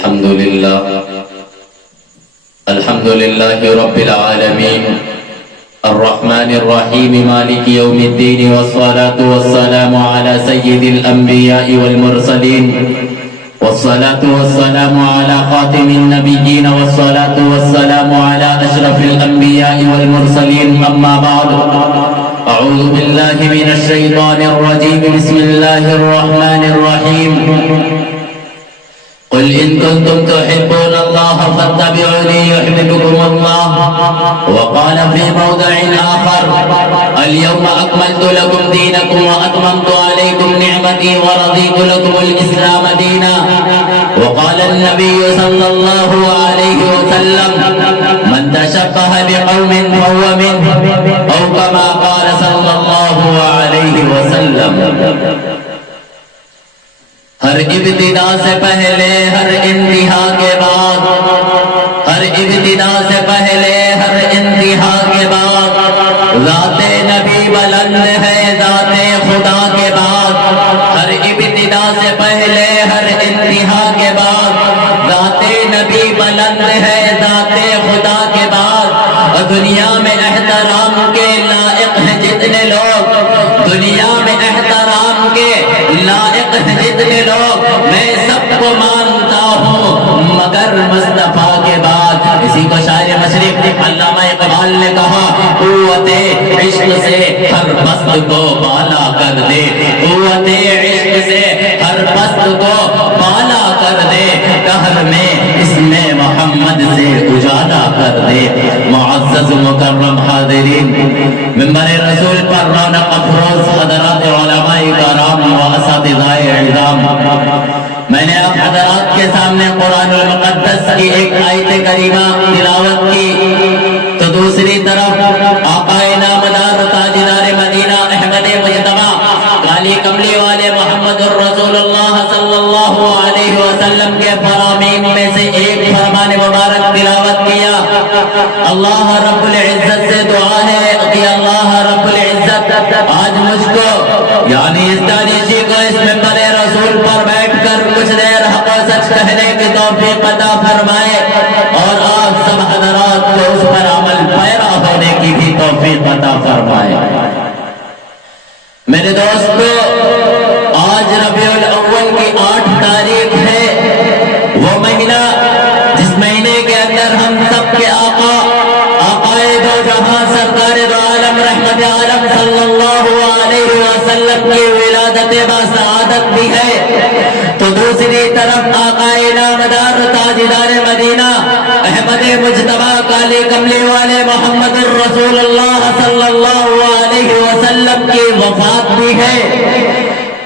الحمد لله رب العالمين الرحمن الرحيم مالك يوم الدين والصلاة والسلام على سيد الأنبياء والمرسلين والصلاة والسلام على خاتم النبيين والصلاة والسلام على أشرف الأنبياء والمرسلين أما بعد أعوذ بالله من الشيطان الرجيم بسم الله الرحمن الرحيم قل إن كنتم تحبون الله فاتبعوني يحببكم الله وقال في موضع آخر اليوم أكملت لكم دينكم وأتممت عليكم نعمتي ورضيت لكم الإسلام دينا وقال النبي صلى الله عليه وسلم من تشبه بقوم فهو منه أو كما قال صلى الله عليه وسلم ہر ابتدا سے پہلے ہر انتہا کے بعد ہر ابتدا سے پہلے ہر انتہا کے بعد ذات نبی بلند ہے ذات خدا کے بعد ہر ابتدا سے پہلے ہر انتہا کے بعد ذات نبی بلند ہے ذات خدا کے بعد اور دنیا میں احترام کے لائق ہیں جتنے لوگ دنیا میں احترام کے لائق ہیں جتنے لوگ میں سب کو مانتا ہوں مگر مصطفیٰ کے بعد اسی کو شاعر مشرق علامہ اقبال نے کہا قوت عشق سے ہر پست کو بالا کر دے قوت عشق سے ہر پست کو بالا کر دے قہر میں اس میں محمد سے اجالا کر دے معزز مکرم حاضرین منبر رسول پر رونق افروز حضرات علماء کرام و اساتذہ اعظام میں نے اب حضرات کے سامنے قرآن المقدس کی ایک آیت کریمہ تلاوت کی تو دوسری طرف آقا نامدار تاجدار مدینہ احمد مجتبی کالی کملی والے محمد الرسول اللہ صلی اللہ علیہ وسلم کے فرامین میں سے ایک فرمان مبارک تلاوت کیا اللہ رب العزت سے دعا ہے کہ اللہ رب العزت آج مجھ کو یعنی اس دانشی کو اس منبر رسول پر بیٹھ کر کچھ دیر حق و سچ کہنے کی توفیق عطا فرمائے اور آپ سب حضرات کو اس پر عمل پیرا ہونے کی بھی توفیق عطا فرمائے میرے دوستو آج ربیع الاول کی 8 تاریخ ہے وہ مہینہ جس مہینے کے اندر ہم سب کے آقا آقائے دو جہاں سرکار دو عالم رحمت عالم صلی اللہ علیہ وسلم کی ولادت بسعادت بھی ہے تو دوسری طرف آقائے نامدار تاجدار مدینہ احمد مجتبی کالی کملی والے محمد الرسول اللہ صلی اللہ علیہ وسلم کی وفات بھی ہے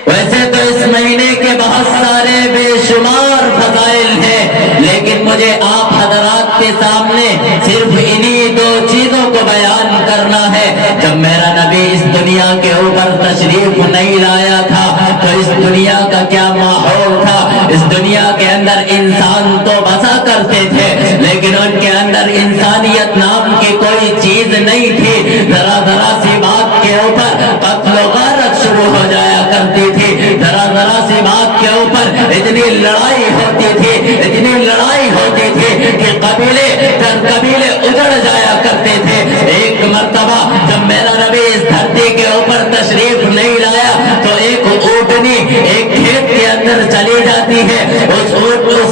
ویسے تو اس مہینے کے بہت سارے بے شمار فضائل ہیں لیکن مجھے آپ حضرات کے سامنے صرف انہی 2 چیزوں کو بیان کرنا ہے جب میرا نبی اس دنیا کے اوپر تشریف نہیں لایا تھا تو اس دنیا کا کیا ماحول تھا اس دنیا کے اندر انسان تو بسا کرتے تھے لیکن ان کے اندر انسانیت نام کی کوئی چیز نہیں تھی ذرا ذرا سی بات کے اوپر قتل و غارت شروع ہو جایا کرتی تھی ذرا ذرا سی بات کے اوپر اتنی لڑائی ہوتی تھی اتنی لڑائی ہوتی تھی کہ قبیلے در قبیلے اجڑ جایا کرتے تھے ایک مرتبہ جب میرا نبی اس دھرتی کے اوپر تشریف نہیں لایا تو ایک اونٹنی ایک کھیت کے اندر چلی جاتی ہے اس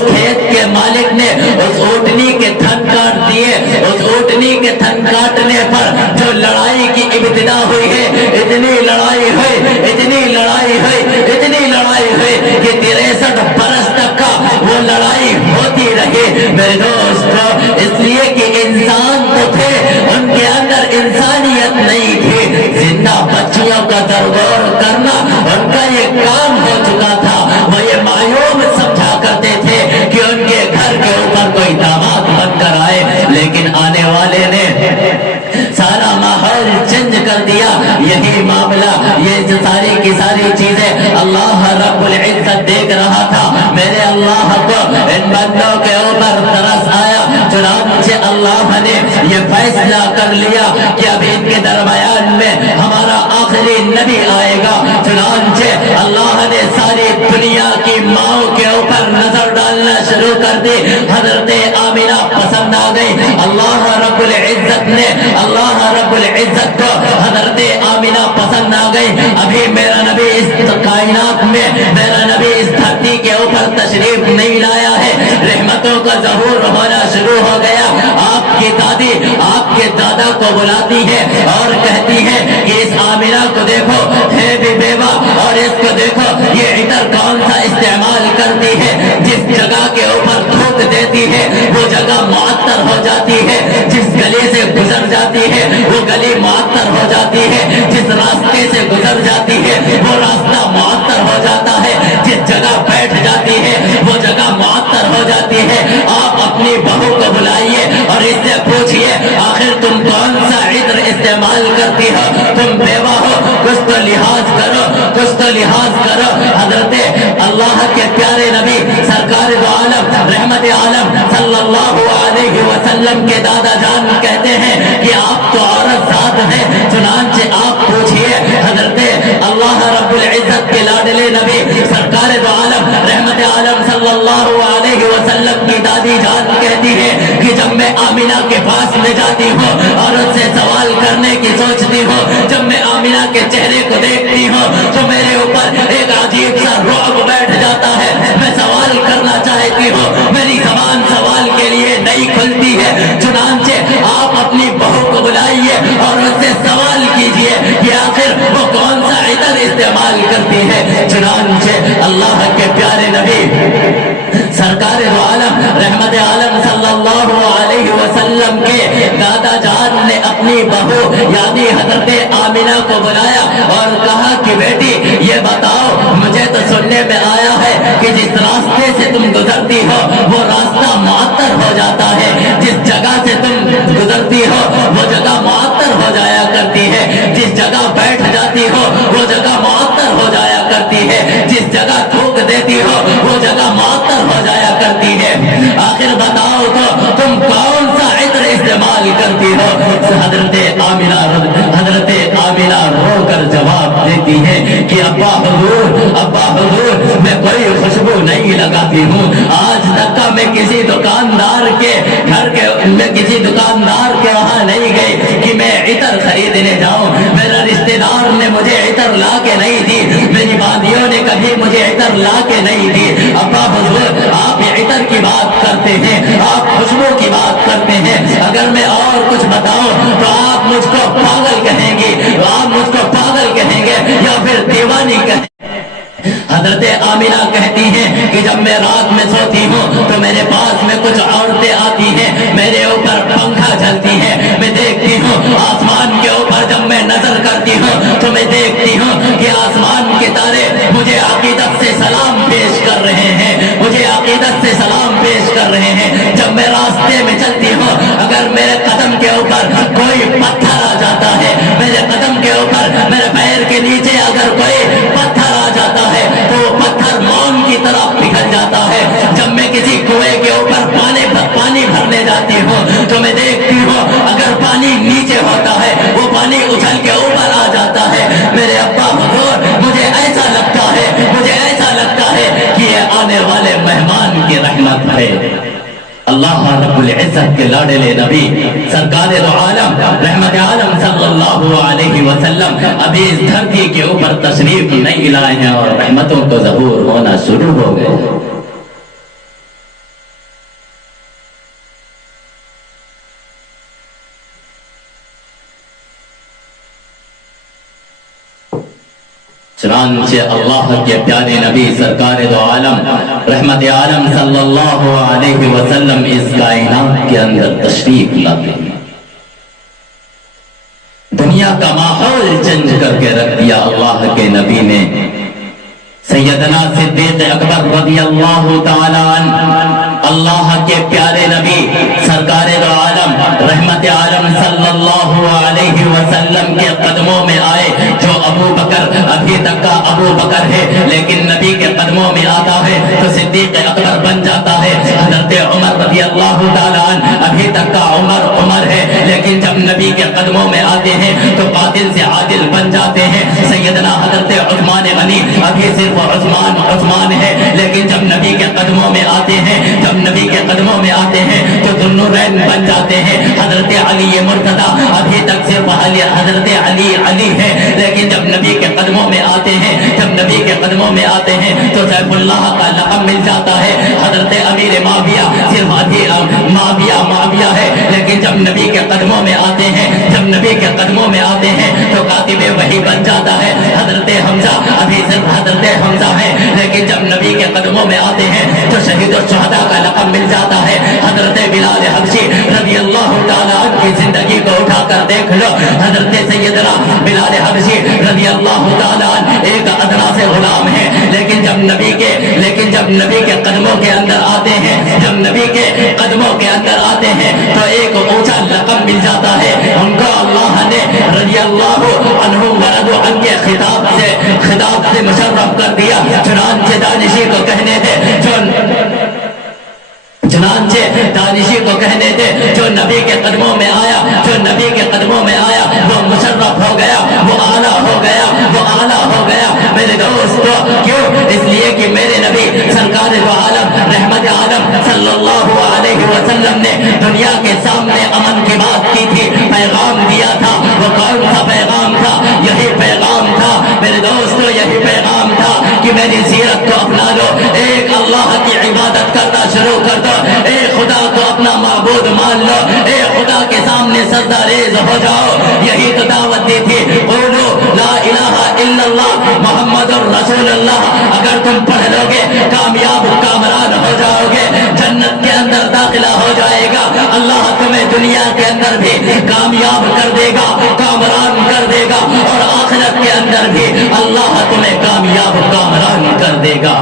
کھیت کے مالک نے اس اونٹنی کے تھن کاٹ دیے اس اونٹنی کے تھن کاٹنے پر جو لڑائی کی ابتدا ہوئی ہے اتنی لڑائی ہوئی اتنی لڑائی ہوئی اتنی لڑائی ہوئی کہ 63 برس تک کا وہ لڑائی ہوتی رہی میرے دوستو اس لیے کہ انسان تو تھے ان کے اندر انسانیت نہیں تھی زندہ بچیوں کا درگور کرنا ان کا یہ کام ہو چکا تھا وہ یہ معیوب سمجھا کرتے تھے کہ ان کے گھر کے اوپر کوئی داماد بن کر آئے لیکن آنے والے نے سارا ماحول چینج کر دیا یہی معاملہ یہ ساری کی ساری چیزیں اللہ رب العزت دیکھ رہا تھا میرے اللہ کو ان بندوں کے اوپر ترس آیا چنانچہ اللہ نے یہ فیصلہ کر لیا کہ اب ان کے درمیان میں ہمارا آخری نبی آئے گا چنانچہ اللہ نے ساری دنیا کی ماؤں کے اوپر نظر ڈالنا شروع شروع کر دی. حضرت آمینہ پسند آ گئی. اللہ رب العزت نے کو حضرت آمینہ پسند آ گئی. ابھی میرا نبی اس کائنات میں، میرا نبی اس دھرتی کے اوپر تشریف نہیں لایا ہے، رحمتوں کا ظہور ہونا شروع ہو گیا. آپ کی دادی آپ کے دادا کو بلاتی ہے اور کہتی ہے کہ اس آمینہ کو دیکھو، ہے بھی بیوہ، اور اس کو دیکھو یہ عطر کون سا استعمال کرتی ہے. جس جگہ کے اوپر تھوک دیتی ہے وہ جگہ معطر ہو جاتی ہے. جس گلی سے گزر جاتی ہے وہ گلی معطر ہو جاتی ہے. جس راستے سے گزر جاتی ہے وہ راستہ معطر ہو جاتا ہے. جس جگہ بیٹھ جاتی ہے وہ جگہ معطر ہو جاتی ہے. آپ اپنی بہو کو بلائیے اور اس سے پوچھئے آخر تم کون سا عطر استعمال کرتی ہو؟ تم بیوہ ہو، کچھ تو لحاظ کرو، کچھ تو لحاظ کرو. حضرت اللہ کے پیارے نبی سرکار دو عالم رحمت عالم صلی اللہ علیہ وسلم کے دادا جان کہتے ہیں کہ آپ تو عورت ذات ہیں، چنانچہ آپ پوچھئے حضرت اللہ رب العزت کے لاڈلے نبی سرکار دو عالم رحمت عالم صلی اللہ علیہ وسلم کی دادی جان کہتی ہے کہ جب میں آمینہ کے پاس میں جاتی ہوں اور اس سے سوال کرنے کی سوچتی ہوں، جب میں آمینہ کے چہرے کو دیکھتی ہوں تو میرے اوپر ایک عجیب سا رعب بیٹھ جاتا ہے. میں سوال کرنا چاہتی ہوں، میری زبان سوال کے لیے نہیں کھلتی ہے. چنانچہ آپ اپنی بہو کو بلائیے اور اس سے سوال کیجئے کہ آخر وہ کون سا عطر استعمال کرتی ہے. چنانچہ اللہ کے پیارے نبی سرکار دو عالم رحمت عالم صلی اللہ علیہ وسلم کے دادا جان نے اپنی بہو یعنی حضرت آمینہ کو بلایا اور کہا کہ بیٹی یہ بتاؤ، مجھے تو سننے میں آیا ہے کہ جس راستے سے تم گزرتی ہو وہ راستہ معطر ہو جاتا ہے. جس جگہ سے تم گزرتی ہو وہ جگہ معطر ہو جایا کرتی ہے. جس جگہ بیٹھ جاتی ہو وہ جگہ معطر ہو جایا کرتی ہے. جس جگہ تھوک دیتی ہو وہ جگہ معطر ہو جایا کرتی ہے. آخر بتاؤ تو تم کون سا عطر استعمال کرتی ہو؟ حضرت آمینہ رو کر جواب دیتی ہے کہ ابا حضور میں کوئی خوشبو نہیں لگاتی ہوں. آج تک کا میں کسی دکاندار کے گھر کے کسی دکاندار کے وہاں نہیں گئی کہ میں عطر خریدنے جاؤں. میرا رشتہ دار نے مجھے عطر لا کے نہیں دی، میری بادیوں نے کبھی مجھے عطر لا کے نہیں دی. ابا حضور آپ عطر کی بات کرتے ہیں، آپ خوشبو کی بات کرتے ہیں، اگر میں اور کچھ بتاؤں تو آپ مجھ کو پاگل کہیں گی، آپ مجھ کو پاگل کہیں گے یا پھر دیوانی کہیں گے. حضرت آمینہ کہتی ہیں کہ جب میں رات میں سوتی ہوں تو میرے پاس میں کچھ عورتیں آتی ہیں، میرے اوپر پنکھا جلتی ہے، میں دیکھتی ہوں آسمان کے اوپر جب میں نظر کرتی ہوں تو میں دیکھتی ہوں کہ آسمان کے تارے مجھے عقیدت سے سلام پیش کر رہے ہیں، مجھے عقیدت سے سلام پیش کر رہے ہیں. جب میں راستے میں چلتی ہوں اگر میرے قدم کے اوپر کوئی پتھر آ جاتا ہے، میرے قدم کے اوپر میرے پیر کے نیچے اگر کوئی پتھر آ جاتا ہے تو وہ پتھر موم کی طرح پگھل جاتا ہے. جب میں کسی کنویں کے اوپر پانی بھرنے جاتی ہوں تو میں دیکھتی ہوں اگر پانی نیچے ہوتا ہے وہ پانی اچھل کے اوپر آ جاتا ہے. میرے ابا حضور مجھے ایسا لگتا ہے کہ یہ آنے والے مہمان کی رحمت ہے. اللہ رب العزت کے لاڈلے نبی سرکار دو عالم رحمت عالم صلی اللہ علیہ وسلم ابھی اس دھرتی کے اوپر تشریف نہیں لائے ہیں اور رحمتوں کو ظہور ہونا شروع ہو گئے. چنانچہ اللہ کے پیارے نبی سرکار دو عالم رحمت عالم صلی اللہ علیہ وسلم اس کائنات کے اندر تشریف لاتے ہیں. دنیا کا ماحول چینج کر کے رکھ دیا اللہ کے نبی نے. سیدنا صدیق اکبر رضی اللہ تعالیٰ عنہ اللہ کے پیارے نبی سرکار دو عالم رحمت عالم صلی اللہ علیہ وسلم کے قدموں میں آئے. جو ابو بکر ابھی تک کا ابو بکر ہے لیکن نبی کے قدموں میں آتا ہے تو صدیق اکبر بن جاتا ہے. حضرت عمر رضی اللہ تعالیٰ عنہ ابھی تک کا عمر ہے لیکن جب نبی کے قدموں میں آتے ہیں تو قاتل سے عادل بن جاتے ہیں. سیدنا حضرت عثمان غنی ابھی صرف عثمان ہے لیکن جب نبی کے قدموں میں آتے ہیں، جب قدموں میں آتے ہیں تو سیف اللہ کا لقب مل جاتا ہے. حضرت امیر معاویہ صرف معاویہ ہے، لیکن جب نبی کے قدموں میں آتے ہیں، جب نبی کے قدموں میں آتے ہیں تو کاتب وحی بن جاتا ہے. حضرت حمزہ ابھی صرف حضرت حمزہ ہے، لیکن جب نبی کے قدموں میں آتے ہیں تو شہید الشہداء کا لقب مل جاتا ہے. حضرت بلال حبشی رضی اللہ تعالیٰ عنہ کی زندگی کو اٹھا کر دیکھ لو. حضرت سیدنا بلال حبشی رضی اللہ تعالیٰ عنہ ایک ادنا سے غلام ہے، لیکن جب نبی کے قدموں کے اندر آتے ہیں، جب نبی کے قدموں کے اندر آتے ہیں تو ایک اونچا لقب مل جاتا ہے. ان کو اللہ نے رضی اللہ عنہ ورضوا عنہ کے خطاب سے مشرف کر دیا. چنانچہ دانشی کو کہنے تھے جو نبی کے قدموں میں آیا وہ مشرف ہو گیا، وہ اعلیٰ ہو گیا. میرے دوستو کیوں؟ اس لیے کہ میرے نبی سرکار دو عالم رحمت عالم صلی اللہ علیہ وسلم نے دنیا کے سامنے امن کی بات کی تھی، پیغام دیا تھا. وہ کون سا پیغام تھا؟ یہی پیغام تھا میرے دوستو، یہی پیغام تھا کہ میری سیرت کو اپنا لو، ایک اللہ کی عبادت کرنا شروع کر دو، ایک خدا کو اپنا معبود مان لو، ایک خدا کے سامنے سجدہ ریز ہو جاؤ. یہی تو دعوت دی تھی. قولوا لا الہ الا اللہ محمد الرسول اللہ. اگر تم پڑھ لو گے کامیاب کامران ہو جاؤ گے، جنت کے اندر داخلہ ہو جائے گا. اللہ تمہیں دنیا کے اندر بھی کامیاب کر دے گا، کامران کر دے گا، اور آخرت کے اندر بھی اللہ تمہیں کامیاب کامران کر دے گا.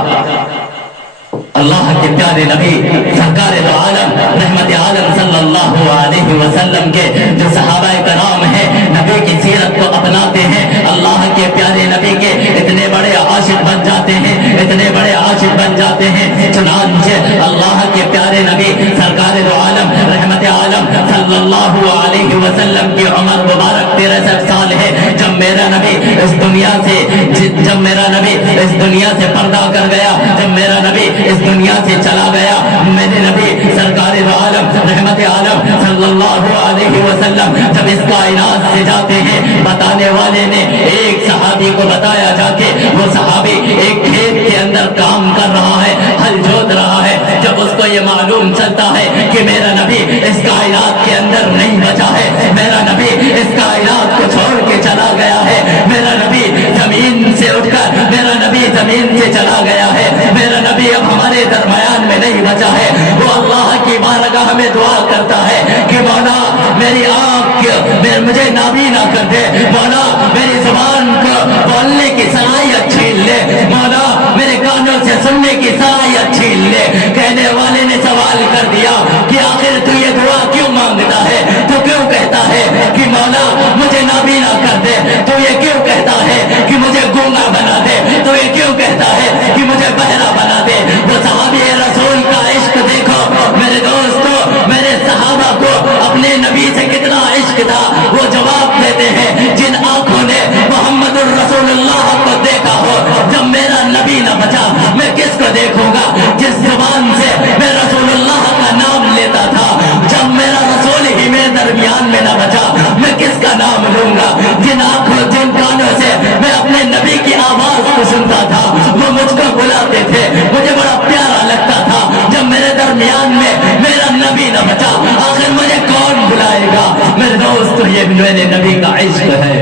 اللہ کے پیارے نبی سرکار دو عالم رحمت عالم صلی اللہ علیہ وسلم کے جو صحابہ کرام ہیں، نبی کی سیرت کو اپناتے ہیں. اللہ کے پیارے نبی کے اتنے بڑے عاشق بن جاتے ہیں. چنانچہ اللہ کے پیارے نبی سرکار دو عالم رحمت عالم صلی اللہ علیہ وسلم کی عمر مبارک 63 سال ہے جب میرا نبی اس دنیا سے پردہ کر گیا، جب میرا نبی اس دنیا سے چلا گیا. میرے نبی سرکار دو عالم رحمت عالم صلی اللہ علیہ وسلم جب اس کائنات سے جاتے ہیں، بتانے والے نے ایک صحابی کو بتایا جا کے، وہ صحابی ایک کھیت کے اندر کام کر رہا ہے، ہل جوت رہا ہے. جب اس کو یہ معلوم چلتا ہے کہ میرا نبی اس کائنات کے اندر نہیں بچا ہے، میرا نبی اس کائنات کو چھوڑ کے چلا گیا ہے، میرا نبی زمین سے اٹھ کر میرا نبی زمین سے چلا گیا ہے، میرا نبی اب ہمارے درمیان میں نہیں بچا ہے، وہ اللہ کی بارگاہ میں دعا کرتا ہے کہ مولا میری آنکھ مجھے نابینا کر دے، مولا میری زبان کو بولنے کی صلاحیت چھین لے، مولا میرے کانوں سے سننے کی صلاحیت چھین لے. کہنے والے نے سوال کر دیا کہ آخر تو یہ دعا کیوں مانگتا ہے؟ تو کیوں کہتا ہے کہ مولا مجھے نابینا کر دے؟ تو یہ کیوں کہتا ہے کہ مجھے گونگا بنا دے؟ تو یہ کیوں کہتا ہے کہ مجھے بہرا بنا دے؟ وہ صحابی رسول کا عشق دیکھو میرے دوستو، میرے صحابہ کو اپنے نبی سے کتنا عشق تھا. وہ جواب دیتے ہیں جن آنکھوں نے محمد الرسول اللہ کو دیکھا ہو، جب میرا نبی نہ بچا میں کس کو دیکھوں گا؟ جس زبان سے میں رسول اللہ کا نام لیتا تھا، جب میرا رسول ہی میرے درمیان میں نہ بچا میں کس کا نام لوں گا؟ جن آنکھوں جن کانوں سے میں اپنے نبی کی آواز کو سنتا تھا، وہ مجھ کو بلاتے تھے، مجھے بڑا پیارا لگتا تھا. جب میرے درمیان میں میرا نبی نہ بچا آخر مجھے کون بلائے گا؟ میرے دوست یہ میرے نبی کا عشق ہے.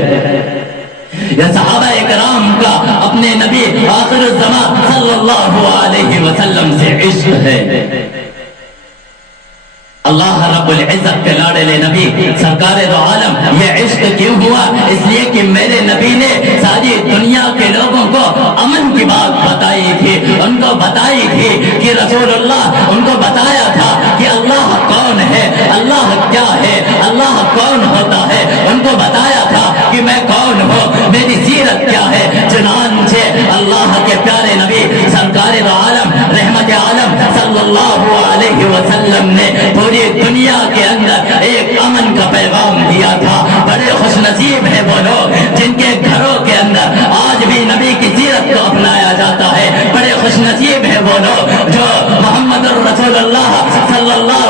یہ صحابہ کرام کا اپنے نبی آخر الزمان صلی اللہ علیہ وسلم سے عشق ہے. اللہ رب العزت کے لاڈلے نبی سرکار دو عالم یہ عشق کیوں ہوا؟ اس لیے کہ میرے نبی نے ساری دنیا کے لوگوں کو امن کی بات بتائی تھی، ان کو بتائی تھی کہ رسول اللہ ان کو بتایا تھا کہ اللہ کون ہے، اللہ کیا ہے، اللہ کون ہوتا ہے. ان کو بتایا تھا کہ میں کون ہوں، میری سیرت کیا ہے. چنانچہ اللہ کے پیارے نبی سرکار دو عالم رحمت عالم صلی اللہ علیہ وسلم نے پوری دنیا کے اندر ایک امن کا پیغام دیا تھا. بڑے خوش نصیب ہیں وہ لوگ جن کے گھروں کے اندر آج بھی نبی کی سیرت کو اپنایا جاتا ہے. بڑے خوش نصیب ہیں وہ لوگ جو محمد الرسول اللہ صلی اللہ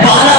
12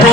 2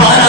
12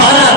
12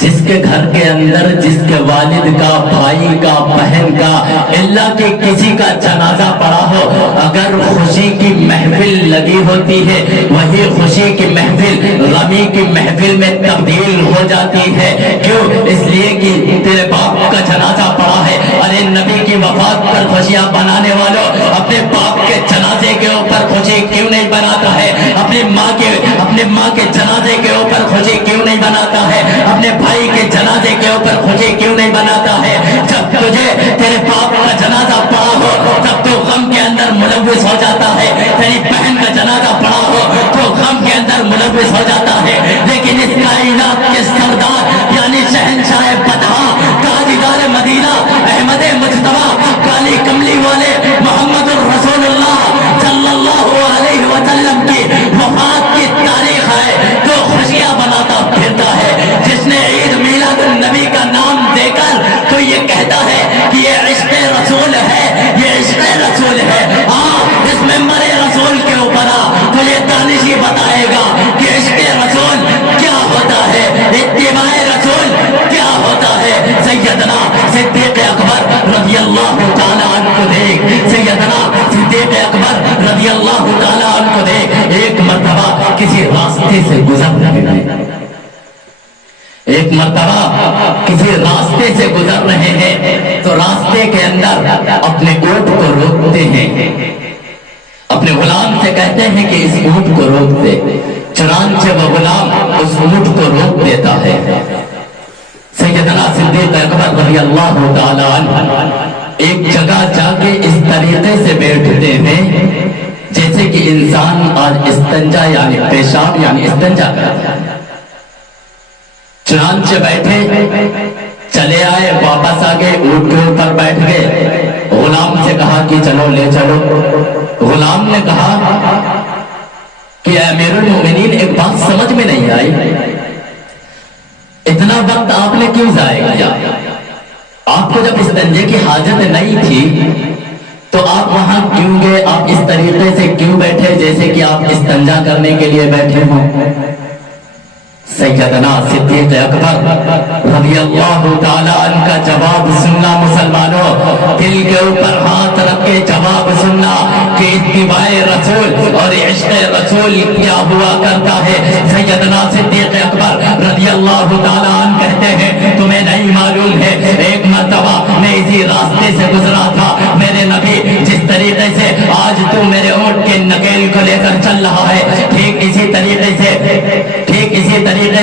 جس کے گھر کے اندر جس کے والد کا، بھائی کا، بہن کا، اللہ کے کسی کا جنازہ پڑا ہو، اگر خوشی کی محفل لگی ہوتی ہے وہی خوشی کی محفل غمی کی محفل میں تبدیل ہو جاتی ہے۔ کیوں؟ اس لیے کہ تیرے باپ کا جنازہ پڑا ہے۔ ارے نبی کی وفات پر خوشیاں بنانے والوں، اپنے باپ کے جنازے کے اوپر خوشی کیوں نہیں بناتا ہے؟ اپنے ماں کے جنازے کے اوپر خوشی کیوں نہیں بناتا ہے؟ اپنے بھائی کے جنازے کے اوپر خوشی کیوں نہیں بناتا ہے؟ جب تجھے تیرے باپ کا جنازہ پڑا ہو تب تو غم کے اندر ملوث ہو جاتا ہے، تیری بہن کا جنازہ پڑا ہو تو غم کے اندر ملوث ہو جاتا ہے۔ لیکن اس کائنات کے سردار یعنی شہنشاہ بدہا، تاجدار مدینہ، احمد مجتبیٰ، کالی کملی والے محمد الرسول اللہ صلی اللہ علیہ وسلم کی وفات کی تاریخ ہے تو خوشیاں مناتا پھرتا ہے۔ جس نے عید میلاد النبی کا نام دے کر تو یہ کہتا ہے کہ یہ عشق رسول ہے، یہ عشق رسول ہے۔ اس ممبر رسول کے اوپر تو یہ دانشی بتائے گا کہ عشق رسول کیا ہوتا ہے، اتباع رسول کیا ہوتا ہے۔ سیدنا صدیق اکبر رضی اللہ تعالیٰ عنہ کو دیکھ، سیدنا صدیق اکبر رضی اللہ تعالیٰ عنہ کو دیکھ، ایک مرتبہ کسی راستے سے گزر رہے ہیں، ایک مرتبہ کسی راستے سے گزر رہے ہیں تو راستے کے اندر اپنے اونٹ کو روکتے ہیں، اپنے غلام سے کہتے ہیں کہ اس اونٹ کو روک دے، چنانچہ وہ غلام اس اونٹ کو روک دیتا ہے۔ سیدنا صدیق اکبر رضی اللہ تعالیٰ عنہ ایک جگہ جا کے اس طریقے سے بیٹھتے ہیں جیسے کہ انسان آج استنجا یعنی پیشاب یعنی استنجا کرتا ہے۔ چنانچہ بیٹھے، چلے آئے، واپس آگے، اونٹ کے اوپر بیٹھ گئے۔ غلام سے کہا کہ چلو لے چلو۔ غلام نے کہا کہ اے امیر المومنین ایک بات سمجھ میں نہیں آئی، اتنا وقت آپ نے کیوں ضائع کیا؟ آپ کو جب استنجے کی حاجت نہیں تھی تو آپ وہاں کیوں گئے؟ آپ اس طریقے سے کیوں بیٹھے جیسے کہ آپ استنجا کرنے کے لیے بیٹھے ہوں؟ سیدنا صدیق اکبر رضی اللہ تعالیٰ عنہ کا جواب سننا مسلمانوں، دل کے اوپر ہاتھ رکھ کے جواب سننا کہ اتباع رسول اور عشق رسول کیا ہوا کرتا ہے۔ سیدنا صدیق اکبر رضی اللہ تعالیٰ عنہ کہتے ہیں تمہیں نہیں معلوم ہے، ایک مرتبہ میں اسی راستے سے گزرا تھا، میرے نبی جس طریقے سے آج تو میرے اونٹ کے نکیل کو لے کر چل رہا ہے، ٹھیک اسی طریقے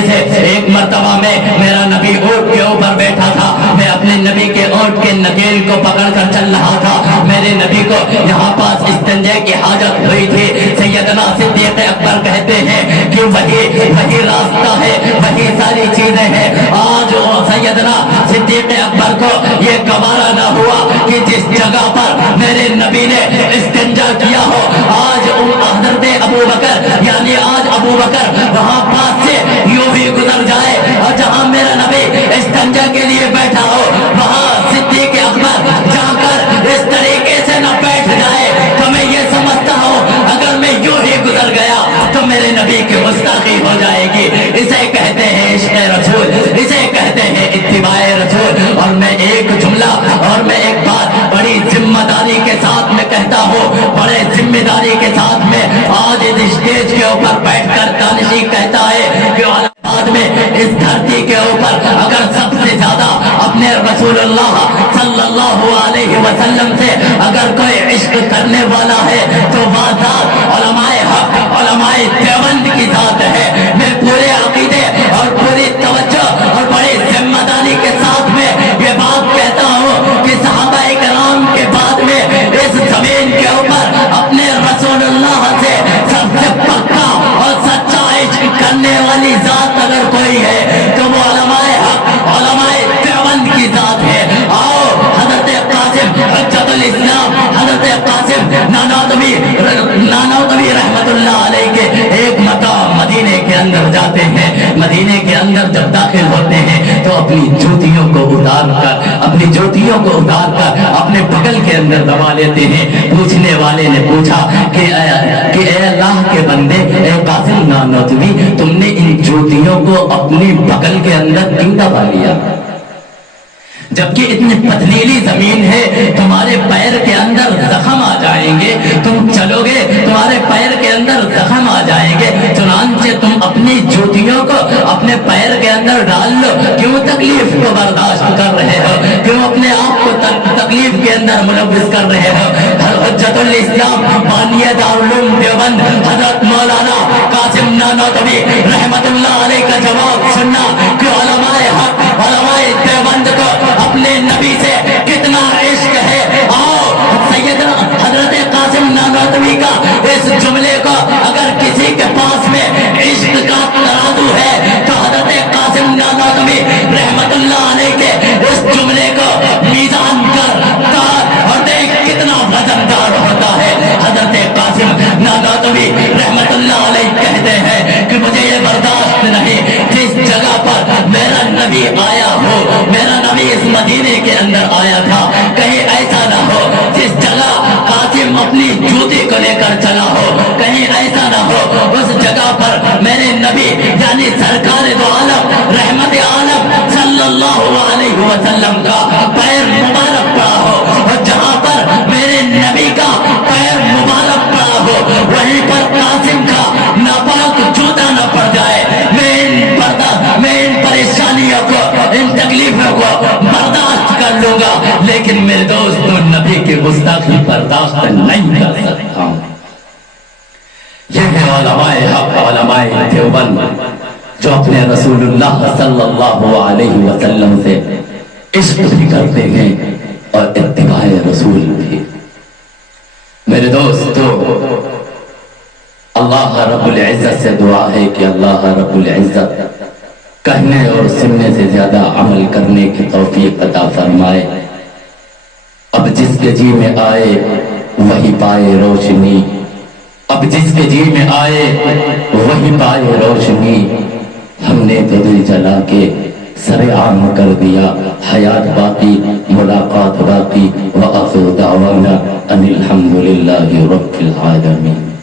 سے ایک مرتبہ میں میرا نبی اونٹ کے اوپر بیٹھا تھا، میں اپنے نبی کے اونٹ کے نکیل کو پکڑ کر چل رہا تھا، میرے نبی کو یہاں پاس استنجے کی حاجت ہوئی تھی۔ سیدنا صدیق اکبر کہتے ہیں کہ وہی راستہ ہے، وہی ساری چیزیں ہیں۔ آج سیدنا صدیق اکبر کو یہ گوارا نہ ہوا کہ جس جگہ پر میرے نبی نے استنجا کیا ہو آج حضرت ابو بکر یعنی آج ابو بکر وہاں پاس سے یوں بھی گزر جائے، اور جہاں میرا نبی استنجا کے لیے بیٹھا ہو وہاں صدیق اکبر جا کر اس طریقے سے نہ بیٹھ جائے تو میں یہ سمجھتا ہوں اگر میں یوں ہی گزر گیا تو میرے نبی کی گستاخی ہو جائے گی۔ اسے کہتے ہیں عشق رسول، اسے کہتے ہیں اتباع رسول۔ اور میں ایک جملہ اور میں ایک بات بڑی ذمہ داری کے ساتھ میں کہتا ہوں، بڑے ذمہ داری کے ساتھ میں آج اس اسٹیج کے اوپر بیٹھ کر دانشی کہتا ہے کہ بعد میں اس دھرتی کے اوپر اگر سب سے زیادہ اپنے رسول اللہ صلی اللہ علیہ وسلم سے اگر کوئی عشق کرنے والا ہے تو وہ ذات علماء حق علماء دیوبند کی ذات ہے۔ میں پورے عقیدے اور پوری توجہ اور بڑی ذمہ داری کے ساتھ میں یہ بات کہتا ہوں کہ صحابہ کرام کے بعد میں اس زمین کے اوپر اپنے رسول اللہ سے سب سے پکا اور سچا عشق کرنے والی ذات اگر کوئی ہے تو وہ علماء حق علماء دیوبند کی ذات ہے۔ آؤ حضرت قاسم حجت الاسلام حضرت قاسم نانوتوی رحمت اللہ علیہ کے ایک مرتبہ مدینے کے اندر جاتے ہیں، مدینے کے اندر جب داخل ہوتے ہیں تو اپنی جوتیوں کو اتار کر اپنی کہ جوتیوں کو اتار کر اپنے بغل کے اندر دبا لیتے ہیں۔ پوچھنے والے نے پوچھا کہ اے اللہ کے بندے، اے قاسم نانوتوی، تم نے ان جوتیوں کو اپنی بغل کے اندر کیوں دبا لیا؟ جبکہ اتنی پتلیلی زمین ہے، تمہارے پیر کے اندر زخم آ جائیں گے، تم چلو گے تمہارے پیر کے اندر زخم آ جائیں گے، چنانچہ تم اپنی جوتیوں کو اپنے پیر کے اندر ڈال لو۔ کیوں تکلیف کو برداشت کر رہے ہو؟ کیوں اپنے آپ کو تکلیف کے اندر ملوث کر رہے ہو؟ حجت الاسلام بانی دارالعلوم دیوبند حضرت مولانا قاسم نانوتوی رحمت اللہ علیہ کا جواب سننا کہ علماء حق، علماء دیوبند کو اپنے نبی سے کتنا عشق ہے۔ آؤ سیدنا حضرت قاسم نانوتوی کا اس جملے کو اگر کسی کے پاس میں عشق کا ترازو ہے تو حضرت قاسم نانوتوی رحمت اللہ علیہ کے اس جملے کو میزان کر اور دیکھ کتنا وزندار ہوتا ہے۔ حضرت قاسم نانوتوی رحمت اللہ علیہ کہتے ہیں کہ مجھے یہ برداشت نہیں جس جگہ پر میرا نبی آیا ہو، میرا نبی اس مدینے کے اندر آیا تھا، کہیں ایسا نہ ہو جس جگہ قاسم اپنی جوتی کو لے کر چلا ہو، کہیں ایسا نہ ہو اس جگہ پر میرے نبی یعنی سرکار دو عالم رحمت عالم صلی اللہ علیہ وسلم کا پیر مبارک پڑا ہو، اور جہاں پر میرے نبی کا پیر مبارک پڑا ہو وہیں پر قاسم کا ناپاک جوتا نہ پڑ جائے۔ میں ان پریشانیوں کو، ان تکلیفوں کو برداشت کر لوں گا، لیکن میرے دوست نبی کی گستاخی برداشت نہیں کر سکتا ہوں۔ یہ ہے علماء حق، علماء دیوبند جو اپنے رسول اللہ صلی اللہ علیہ وسلم سے عشق بھی کرتے ہیں اور اتباع رسول بھی۔ میرے دوستو، اللہ رب العزت سے دعا ہے کہ اللہ رب العزت کہنے اور سننے سے زیادہ عمل کرنے کی توفیق عطا فرمائے۔ اب جس کے جی میں آئے وہی پائے روشنی، اب جس کے جی میں آئے وہی پائے روشنی، ہم نے تو دل جلا کے سر عام کر دیا، حیات باقی ملاقات باقی، وآخر دعوانا ان الحمدللہ رب العالمین۔